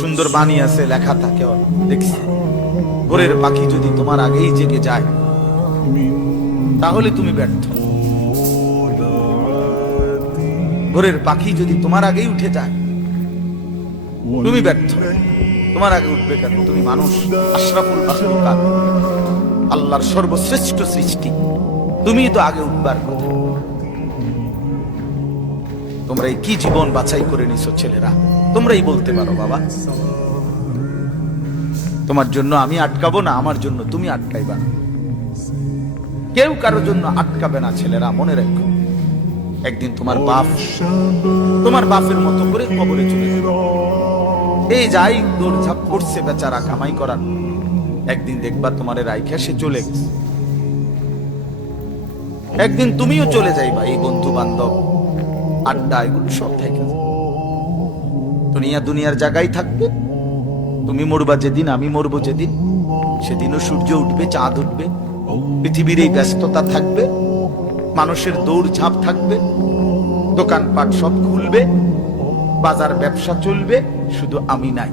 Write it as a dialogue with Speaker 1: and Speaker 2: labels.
Speaker 1: সুন্দর বাণী আছে লেখা থাকে দেখছি ভোরের পাখি যদি তোমার আগেই জেগে যায় তাহলে তুমি ব্যর্থ ভোরের পাখি যদি তোমার আগেই উঠে যায় তুমি ব্যর্থ তোমার আগে উঠবে কেন তুমি মানুষ আশরাফুল আল্লাহর সর্বশ্রেষ্ঠ সৃষ্টি তুমি তো আগে উঠবার কথা তোমরা কি জীবন বাছাই করে নিছো ছেলেরা তোমরাই বলতে পারো বাবা তোমার জন্য আমি আটকাবো না আমার জন্য তুমি আটকাইবা না কেউ কারোর জন্য আটকাবে না ছেলেরা মনে রাখো একদিন তোমার বাপ তোমার বাপের মতো করে কবরে চলে এই যাই ঝাপ করছে বেচারা কামাই করার একদিন দেখবা তোমার রায় সে চলে গেছে একদিন তুমিও চলে যাইবা এই বন্ধু বান্ধব আড্ডা এগুলো সব থেকে দুনিয়া দুনিয়ার জায়গায় থাকবে তুমি মরবা যেদিন আমি মরবো যেদিন সেদিনও সূর্য উঠবে চাঁদ উঠবে পৃথিবীর এই ব্যস্ততা থাকবে মানুষের দৌড় ঝাঁপ থাকবে দোকানপাট সব খুলবে বাজার ব্যবসা চলবে শুধু আমি নাই